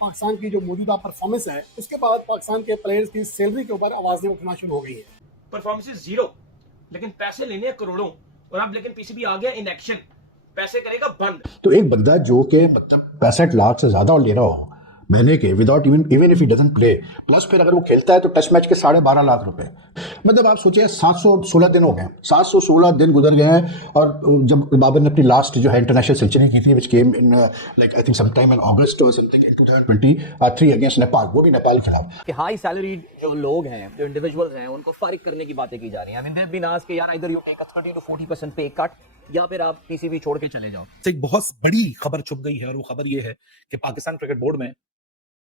पाकिस्तान की जो मौजूदा परफॉर्मेंस है, उसके बाद पाकिस्तान के प्लेयर्स की सैलरी के ऊपर आवाजें उठना शुरू हो गई है। परफॉर्मेंस जीरो, लेकिन पैसे लेने हैं करोड़ों। और अब लेकिन पीसीबी आ गया इन एक्शन, पैसे करेगा बंद। तो एक बंदा जो कि मतलब 65 लाख से ज्यादा ले रहा हो महीने के without even if he doesn't play, plus फिर अगर वो खेलता है तो टेस्ट मैच के 12.5 लाख रुपए, मतलब आप सोचिए 716 दिन हो गए, 716 दिन गुजर गए हैं। और जब बाबर ने अपनी लास्ट जो है इंटरनेशनल सेंचुरी की थी which came in like I think some time in August और समथिंग इन 2023 अगेंस्ट नेपाल, वो भी नेपाल के खिलाफ। कि हाई सैलरी जो लोग हैं, जो इंडिविजुअल्स हैं, उनको फारिग करने की बातें की जा रही हैं। I mean there been asked कि यार इधर यू टेक अ 30 to 40% पे कट या फिर आप पीसीबी छोड़ के चले जाओ। एक बहुत बड़ी खबर छुप गई है और वो खबर ये है कि पाकिस्तान क्रिकेट बोर्ड में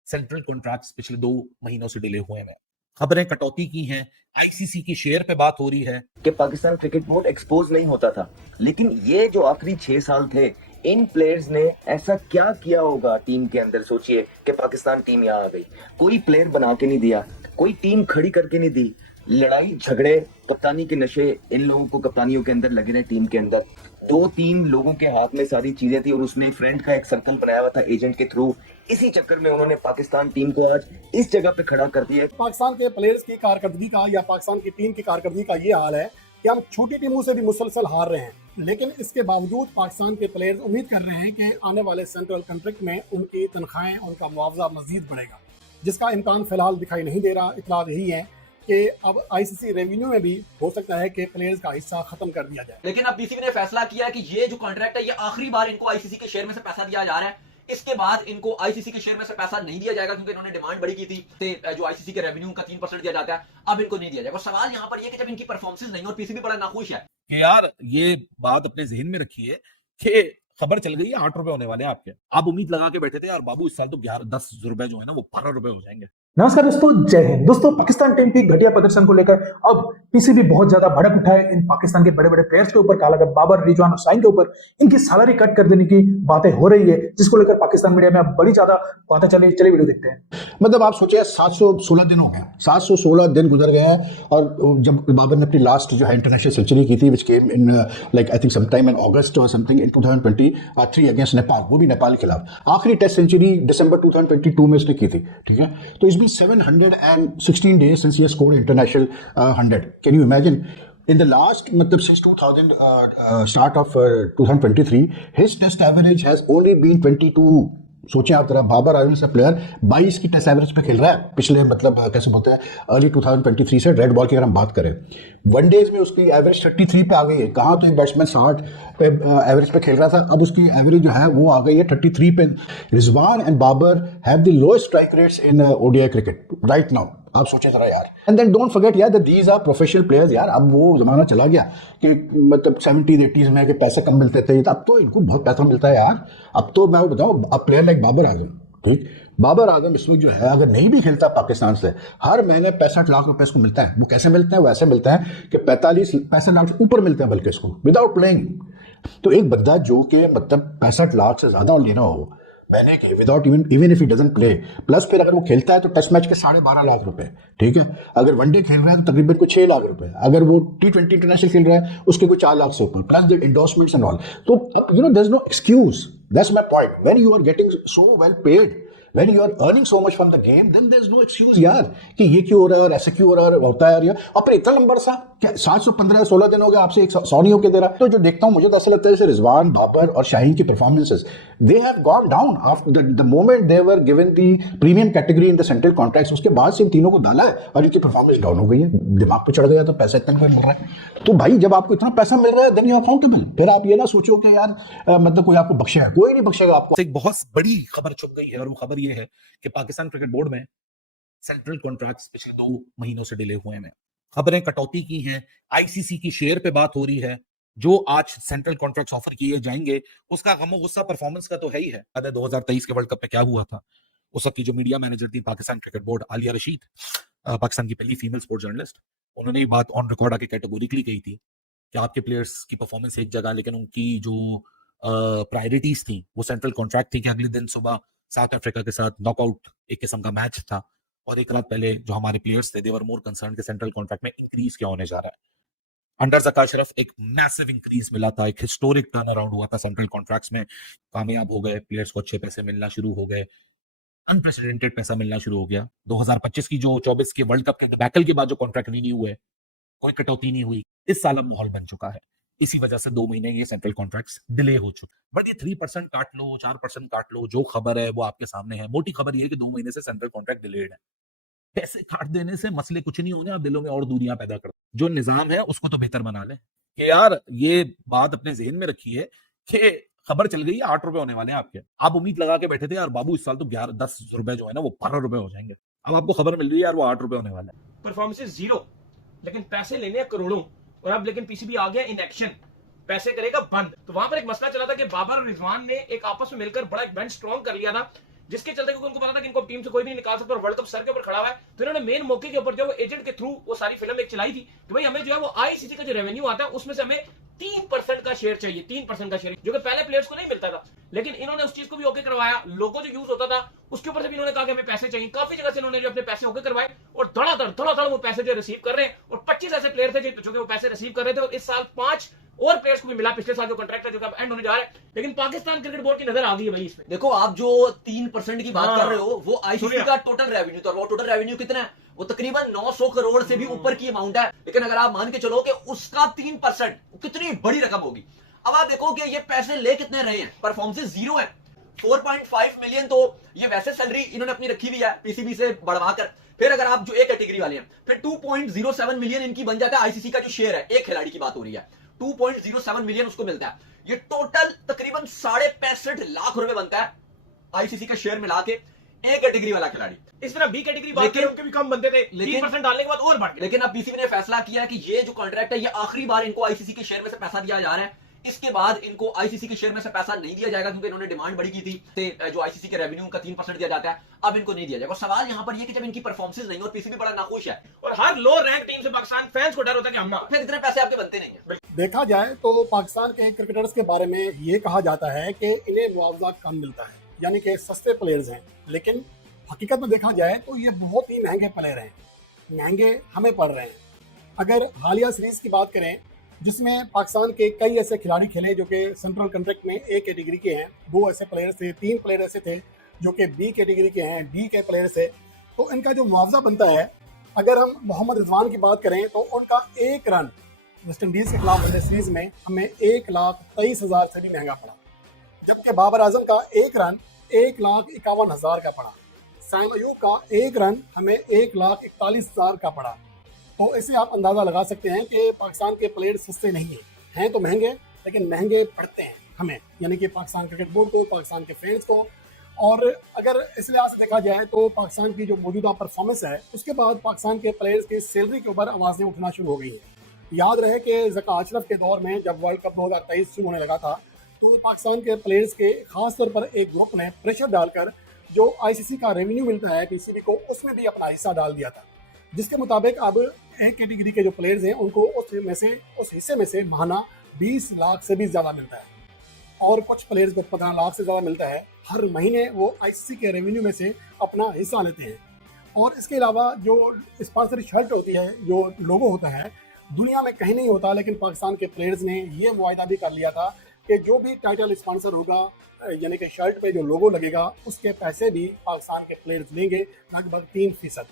सेंट्रल कॉन्ट्रैक्ट्स पिछले 2 महीनों से डिले हुए हैं। खबरें कटौती की हैं, आईसीसी की शेयर पे बात हो रही है कि पाकिस्तान क्रिकेट बोर्ड एक्सपोज नहीं होता था, लेकिन ये जो आखिरी 6 साल थे, इन प्लेयर्स ने ऐसा क्या किया होगा टीम के अंदर। सोचिए कि पाकिस्तान टीम यहाँ आ गई, कोई प्लेयर बना के नहीं दिया, कोई टीम खड़ी करके नहीं दी, लड़ाई झगड़े कप्तानी के नशे इन लोगों को कप्तानियों के अंदर लगे रहे। टीम के अंदर 2-3 लोगों के हाथ में सारी चीजें थी और उसमें फ्रेंड का एक सर्कल बनाया हुआ था एजेंट के थ्रू। इसी चक्कर में उन्होंने पाकिस्तान टीम को आज इस जगह पे खड़ा कर दिया। पाकिस्तान के प्लेयर्स की कारकर्दगी का या पाकिस्तान की टीम की कारकर्दगी का ये हाल है कि हम छोटी टीमों से भी मुसलसल हार रहे हैं, लेकिन इसके बावजूद पाकिस्तान के प्लेयर्स उम्मीद कर रहे हैं कि आने वाले सेंट्रल कॉन्ट्रैक्ट में उनकी तनख्वाहें, उनका मुआवजा मजीद बढ़ेगा, जिसका इम्कान फिलहाल दिखाई नहीं दे रहा। इतला यही है कि अब आईसीसी रेवेन्यू में भी हो सकता है कि प्लेयर्स का हिस्सा खत्म कर दिया जाए। लेकिन अब पीसीबी ने फैसला किया है कि ये जो कॉन्ट्रैक्ट है, ये आखिरी बार इनको आईसीसी के शेयर में से पैसा दिया जा रहा है। इसके बाद इनको आईसीसी के शेयर में से पैसा नहीं दिया जाएगा, क्योंकि इन्होंने डिमांड बड़ी की थी जो आईसीसी के रेवेन्यू का 3% दिया जाता है, अब इनको नहीं दिया जाएगा। और सवाल यहाँ पर ये कि जब इनकी परफॉर्मेंस नहीं, और पीसीबी बड़ा नाखुश है कि यार ये बात अपने जहन में रखिए कि खबर चल गई है 8 रुपए होने वाले हैं आपके। आप उम्मीद लगा के बैठे थे यार बाबू इस साल तो 11-10 रुपए जो है ना वो 12 रुपए हो जाएंगे। नमस्कार दोस्तों, जय हिंद। दोस्तों, पाकिस्तान टीम की घटिया प्रदर्शन को लेकर अब पीसीबी बहुत ज्यादा भड़क उठा है इन पाकिस्तान के बड़े बड़े प्लेयर्स के ऊपर। कहा बाबर, रिजवान और शाहीन के ऊपर इनकी सैलरी कट कर देने की बातें हो रही है, जिसको लेकर पाकिस्तान मीडिया में अब बड़ी ज्यादा बातें चली। चलिए वीडियो देखते हैं। मतलब आप सोचिए 716 दिन हो गए, 716 दिन गुजर गए हैं। और जब बाबर ने अपनी लास्ट जो है इंटरनेशनल सेंचुरी की थी which came in like I think some time in August और समथिंग इन 2023 अगेंस्ट नेपाल, वो भी नेपाल के खिलाफ। आखिरी टेस्ट सेंचुरी दिसंबर 2022 में उसने की थी, ठीक है। तो it's been 716 days since he has scored international 100. Can you imagine? In the last, since 2000 start of 2023, his test average has only been 22. सोचें आप तरह बाबर आजम से प्लेयर 22 की टेस्ट एवरेज पे खेल रहा है पिछले कैसे बोलते हैं अर्ली 2023 से। रेड बॉल की अगर हम बात करें, वनडेज में उसकी एवरेज 33 पे आ गई है। कहाँ तो एक बैट्समैन 60 पे एवरेज पे खेल रहा था, अब उसकी एवरेज जो है वो आ गई है 33 पे। Rizwan and Babar have the lowest strike rates in ODI cricket right now. आप सोचें जरा यार। एंड देन डोंट फॉरगेट यार that these are professional players यार। अब वो जमाना चला गया कि 70s 80s में कि पैसे कम मिलते थे, अब तो इनको बहुत पैसा मिलता है यार। अब तो मैं बताऊं, अब प्लेयर लाइक बाबर आजम, ठीक, बाबर आजम इस वक्त जो है अगर नहीं भी खेलता पाकिस्तान से, हर महीने 65 लाख रुपए इसको मिलता है। वो कैसे मिलते हैं? वो ऐसे मिलते हैं कि 65 लाख से ऊपर मिलते हैं बल्कि इसको विदाउट प्लेइंग। तो एक बंदा जो कि 65 लाख से ज्यादा लेना हो मैंने के without even if he doesn't play, plus फिर अगर वो खेलता है तो टेस्ट मैच के 12.5 लाख रुपए, ठीक है। अगर वनडे खेल रहा है तो तकरीबन को 6 लाख रुपए, अगर वो T20 इंटरनेशनल खेल रहा है उसके कोई 4 लाख से ऊपर, plus the endorsements and all. तो अब there is no excuse, that's my point. When you are getting so well paid, when you are earning so much from the game, then there's no excuse यार कि ये क्यों हो रहा है और ऐसे क्यों हो रहा है होता है यार। और फिर इतना नंबर सा क्या 715-16 दिन हो गए आपसे 100 नहीं होके दे रहा। तो जो देखता हूँ मुझे तो ऐसा लगता है जैसे रिजवान, बाबर और शाहीन की performances they have gone down after the moment they were given the premium category in the central contracts. उसके बाद से इन तीनों को डाला है और इनकी परफॉर्मेंस डाउन हो गई है, दिमाग पे चढ़ गया। तो पैसा इतना मिल रहा है तो भाई जब आपको इतना पैसा मिल रहा है देन यू आर अकाउंटेबल। फिर आप ये ना सोचो कि यार कोई आपको बख्शेगा, कोई नहीं बख्शेगा आपको। एक बहुत बड़ी खबर छुप गई है और वो खबर ये है कि पाकिस्तान क्रिकेट बोर्ड में सेंट्रल कॉन्ट्रैक्ट्स पिछले 2 महीनों से डिले हुए हैं। खबरें कटौती की हैं, आईसीसी की शेयर पे बात हो रही है। जो आज सेंट्रल कॉन्ट्रैक्ट्स ऑफर किए जाएंगे उसका गमो गुस्सा परफॉर्मेंस का तो है ही है। 2023 के वर्ल्ड कप में क्या हुआ था, उस वक्त की जो मीडिया मैनेजर थी पाकिस्तान क्रिकेट बोर्ड, आलिया रशीद, पाकिस्तान की पहली फीमेल स्पोर्ट्स जर्नलिस्ट, उन्होंने ये बात ऑन रिकॉर्ड आके कैटेगोरिकली कही थी कि आपके प्लेयर्स की परफॉर्मेंस एक जगह, लेकिन उनकी जो प्रायोरिटीज थी वो सेंट्रल कॉन्ट्रैक्ट थी कि अगले दिन सुबह साउथ अफ्रीका के साथ नॉकआउट एक किस्म का मैच था, और एक रात पहले जो हमारे प्लेयर्स थे दे वर मोर कंसर्न कि सेंट्रल कॉन्ट्रैक्ट में इंक्रीज क्या होने जा रहा है। अंडर ज़का अशरफ एक मैसिव इंक्रीज मिला था, एक हिस्टोरिक टर्न अराउंड हुआ था, सेंट्रल कॉन्ट्रैक्ट्स में कामयाब हो गए, प्लेयर्स को अच्छे पैसे मिलना शुरू हो गए। अनप्रेसिडेंटेड पैसा मिलना शुरू हो गया। 2025 की जो 24 के वर्ल्ड कप के डिबैकल के बाद जो कॉन्ट्रैक्ट रिन्यू हुए, कोई कटौती नहीं हुई। इस साल अब माहौल बन चुका है। इसी वजह से 2 महीने ये सेंट्रल कॉन्ट्रैक्ट्स डिले हो चुके। बट ये 3% काट लो, 4% काट लो, जो खबर है वो आपके सामने है। मोटी खबर ये है कि 2 महीने से सेंट्रल कॉन्ट्रैक्ट डिलेड है। पैसे काट देने से मसले कुछ नहीं होंगे, आप दिलों में और दूरियां पैदा कर जो निजाम है उसको तो बेहतर बना लें कि यार ये बात अपने ज़हन में रखिए कि खबर चल गई है 8 रुपए होने वाले हैं आपके। आप उम्मीद लगा के बैठे थे यार बाबू इस साल तो 10 रुपए जो है ना वो 12 रुपए हो जाएंगे। अब आपको खबर मिल रही है यार वो 8 रुपए होने वाला है। परफॉर्मेंस जीरो, लेकिन पैसे लेने हैं करोड़ों। और अब लेकिन पीसीबी आ गया इन एक्शन, पैसे करेगा बंद। तो वहां पर एक मसला चला था कि बाबर और रिजवान ने एक आपस में मिलकर बड़ा एक बेंच स्ट्रॉन्ग कर लिया था, जिसके चलते क्योंकि उनको पता था कि इनको टीम से कोई भी नहीं निकाल सकता और वर्ल्ड कप सर के ऊपर खड़ा हुआ है। तो इन्होंने मेन मौके के ऊपर जो एजेंट के थ्रू वो सारी फिल्म एक चलाई थी कि भाई हमें जो है वो आईसीसी का जो रेवेन्यू आता है उसमें से हमें 3% का शेयर चाहिए, 3% का शेयर, जो कि पहले प्लेयर्स को नहीं मिलता था। लेकिन इन्होंने उस चीज को भी ओके करवाया। लोगो जो यूज होता था उसके ऊपर से भी इन्होंने कहा कि हमें पैसे चाहिए। काफी जगह से इन्होंने जो अपने पैसे ओके करवाए और धड़ाधड़ वो पैसे जो रिसीव कर रहे हैं। और 25 ऐसे प्लेयर थे जो कि वो पैसे रिसीव कर रहे थे। और इस साल 5 और प्लेयर्स को भी मिला पिछले साल जो कॉन्ट्रैक्ट है जो एंड होने जा रहा है। लेकिन पाकिस्तान क्रिकेट बोर्ड की नजर आ गई है भाई इसमें। देखो आप जो 3% की बात कर रहे हो वो आईसीसी का टोटल रेवेन्यू था। वो टोटल रेवेन्यू कितना है? वो तकरीबन 900 करोड़ से भी ऊपर की अमाउंट है। लेकिन अगर आप मान के चलो कि उसका 3% कितनी बड़ी रकम होगी। अब आप देखो कि ये पैसे ले कितने रहे हैं, परफॉर्मेंस जीरो है। 4.5 मिलियन तो ये वैसे सैलरी इन्होंने अपनी रखी हुई है पीसीबी से बढ़वाकर। फिर अगर आप जो एक कैटेगरी वाले हैं फिर 2.07 मिलियन इनकी बन जाता है। आईसीसी का जो शेयर है एक खिलाड़ी की बात हो रही है, 2.07 मिलियन उसको मिलता है। ये टोटल तकरीबन 65.5 लाख रुपए बनता है आईसीसी का शेयर मिला के एक कैटेगरी वाला खिलाड़ी। इस तरह बी कैटेगरी बात करें उनके भी कम बनते थे, 3% डालने के बाद और बढ़ गए। लेकिन अब पीसीबी ने फैसला किया है कि ये जो कॉन्ट्रैक्ट है ये आखिरी बार इनको आईसीसी के शेयर में से पैसा दिया जा रहा है। इसके बाद इनको आईसीसी के शेयर में से पैसा नहीं दिया जाएगा क्योंकि इन्होंने डिमांड बड़ी की थी जो आईसीसी के रेवेन्यू का 3% दिया जाता है अब इनको नहीं दिया जाएगा। सवाल यहां पर ये कि जब इनकी परफॉर्मेंस नहीं और पीसीबी बड़ा नाखुश है और हर लो रैंक टीम से पाकिस्तान फैंस को डर होता है कि हम फिर इतने पैसे आपके बनते नहीं है। देखा जाए तो पाकिस्तान के क्रिकेटर्स के बारे में ये कहा जाता है कि इन्हें मुआवजा कम मिलता है, यानी कि सस्ते प्लेयर्स हैं। लेकिन हकीकत में देखा जाए तो ये बहुत ही महंगे प्लेयर हैं, महंगे हमें पड़ रहे हैं। अगर हालिया सीरीज की बात करें जिसमें पाकिस्तान के कई ऐसे खिलाड़ी खेले जो कि सेंट्रल कॉन्ट्रैक्ट में ए कैटेगरी के हैं, 2 ऐसे प्लेयर थे, 3 प्लेयर ऐसे थे जो कि बी कैटेगरी के हैं, डी के प्लेयर थे, तो इनका जो मुआवजा बनता है, अगर हम मोहम्मद रिजवान की बात करें तो उनका 1 रन वेस्ट इंडीज के खिलाफ वनडे सीरीज में हमें 1,23,000 से भी महंगा पड़ा, जबकि बाबर आजम का 1 रन 1,51,000 का पड़ा। साइम अयूब का 1 रन हमें 1,41,000 का पड़ा। तो इससे आप अंदाज़ा लगा सकते हैं कि पाकिस्तान के प्लेयर सस्ते नहीं हैं तो महंगे, लेकिन महंगे पड़ते हैं हमें, यानी कि पाकिस्तान क्रिकेट बोर्ड को, पाकिस्तान के फैंस को। और अगर इस लिहाज से देखा जाए तो पाकिस्तान की जो मौजूदा परफॉर्मेंस है उसके बाद पाकिस्तान के प्लेयर्स की सैलरी के ऊपर आवाज़ें उठना शुरू हो गई हैं। याद रहे कि ज़का अशरफ के दौर में जब वर्ल्ड कप 2023 शुरू होने लगा था तो पाकिस्तान के प्लेयर्स के खास तौर पर एक ग्रुप ने प्रेशर डालकर जो आईसीसी का रेवेन्यू मिलता है पीसीबी को उसमें भी अपना हिस्सा डाल दिया था, जिसके मुताबिक अब एक कैटेगरी के जो प्लेयर्स हैं उनको उस हिस्से में से माहाना 20 लाख से भी ज़्यादा मिलता है और कुछ प्लेयर्स को 15 लाख से ज़्यादा मिलता है। हर महीने वो आईसीसी के रेवेन्यू में से अपना हिस्सा लेते हैं। और इसके अलावा जो स्पॉन्सर शर्ट होती है, जो लोगो होता है, दुनिया में कहीं नहीं होता, लेकिन पाकिस्तान के प्लेयर्स ने ये मुआहदा भी कर लिया था कि जो भी टाइटल स्पॉन्सर होगा, यानी कि शर्ट पे जो लोगो लगेगा, उसके पैसे भी पाकिस्तान के प्लेयर्स लेंगे, लगभग 3%।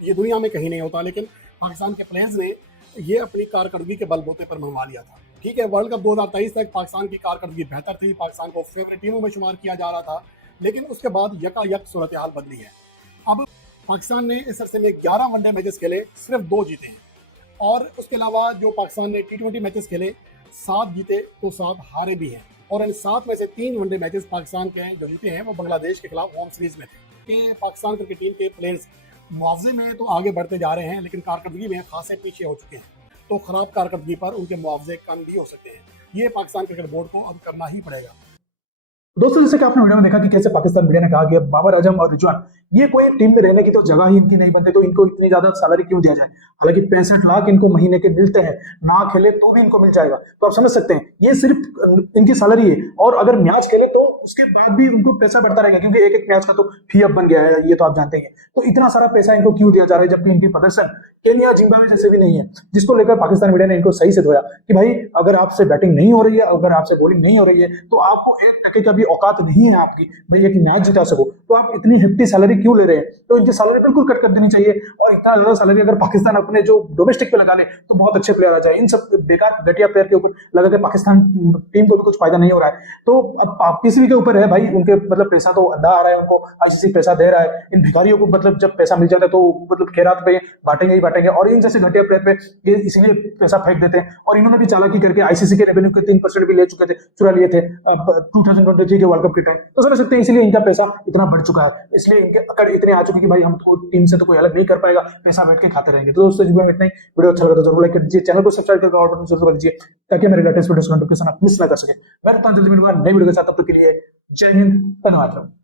ये दुनिया में कहीं नहीं होता, लेकिन पाकिस्तान के प्लेयर्स ने ये अपनी कारकर्दगी के बलबूते पर मनवा लिया था। ठीक है, वर्ल्ड कप 2023 तक पाकिस्तान की कारकर्दगी बेहतर थी, पाकिस्तान को फेवरेट टीमों में शुमार किया जा रहा था, लेकिन उसके बाद यकायक सूरत हाल बदली है। अब पाकिस्तान ने इस अरसे में 11 वनडे मैचेस खेले, सिर्फ 2 जीते हैं, और उसके अलावा जो पाकिस्तान ने T20 मैचेस खेले 7 जीते तो 7 हारे भी हैं। और इन 7 में से 3 वनडे मैचेस पाकिस्तान के जो जीते हैं वो बांग्लादेश के खिलाफ होम सीरीज में थे। कि पाकिस्तान क्रिकेट टीम के प्लेयर्स मुआवजे में तो आगे बढ़ते जा रहे हैं, लेकिन कारकर्दगी में खासे पीछे हो चुके हैं, तो खराब कारकर्दगी पर उनके मुआवजे कम भी हो सकते हैं। ये पाकिस्तान क्रिकेट बोर्ड को अब करना ही पड़ेगा। दोस्तों, जैसे कि आपने वीडियो में देखा कि कैसे पाकिस्तान मीडिया ने कहा कि बाबर आजम और रिजवान ये कोई टीम में रहने की तो जगह ही इनकी नहीं बनती, तो इनको इतनी ज्यादा सैलरी क्यों दिया जाए? हालांकि 65 लाख इनको महीने के मिलते हैं, ना खेले तो भी इनको मिल जाएगा। तो आप समझ सकते हैं ये सिर्फ इनकी सैलरी है, और अगर मैच खेले तो उसके बाद भी उनको पैसा बढ़ता रहेगा, क्योंकि एक एक मैच का तो फी अब बन गया है, ये तो आप जानते ही हैं। तो इतना सारा पैसा इनको क्यों दिया जा रहा है, जबकि इनकी प्रदर्शन केनिया जिम्बाब्वे जैसे भी नहीं है, जिसको लेकर पाकिस्तान मीडिया ने इनको सही से धोया कि भाई अगर आपसे बैटिंग नहीं हो रही है, अगर आपसे बॉलिंग नहीं हो रही है, तो आपको 1% का भी औकात नहीं है आपकी भाई एक मैच जिता सको, तो आप इतनी हेफ्टी सैलरी क्यों ले रहे हैं? तो इनकी सैलरी बिल्कुल कट कर देनी चाहिए, और इतना ज्यादा सैलरी अगर पाकिस्तान अपने जो डोमेस्टिक पे लगा ले तो बहुत अच्छे प्लेयर आ जाए। इन सब बेकार घटिया प्लेयर के ऊपर लगा के पाकिस्तान टीम को भी कुछ फायदा नहीं हो रहा है। तो अब पीसीबी के ऊपर है भाई, उनके मतलब पैसा तो अदा आ रहा है, उनको आईसीसी पैसा दे रहा है, इन भिखारियों को मतलब जब पैसा मिल जाता है तो मतलब खैरात पे बांटेंगे ही बांटेंगे, और इन जैसे घटिया प्लेयर पे ये इसीलिए पैसा फेंक देते हैं। और इन्होंने भी चालाकी करके आईसीसी के रेवेन्यू के 3% भी ले चुके थे, चुरा लिए थे 2023 के वर्ल्ड कप के टाइम, तो समझ सकते हैं इसीलिए इनका पैसा इतना बढ़ चुका है, इसलिए इनके अकड़ इतने आ चुके कि भाई हम तो टीम से तो कोई अलग नहीं कर पाएगा, पैसा बैठ के खाते रहेंगे। तो दोस्तों इतना ही, वीडियो अच्छा लगा तो जरूर लाइक कर दीजिए, चैनल को सब्सक्राइब करके और बटन जरूर दबा दीजिए ताकि मेरे लेटेस्ट वीडियोस का नोटिफिकेशन आप मिस ना कर सके। मैं तो जल्दी मिलूंगा नई वीडियो के साथ, तब तक के लिए जय हिंद, धन्यवाद।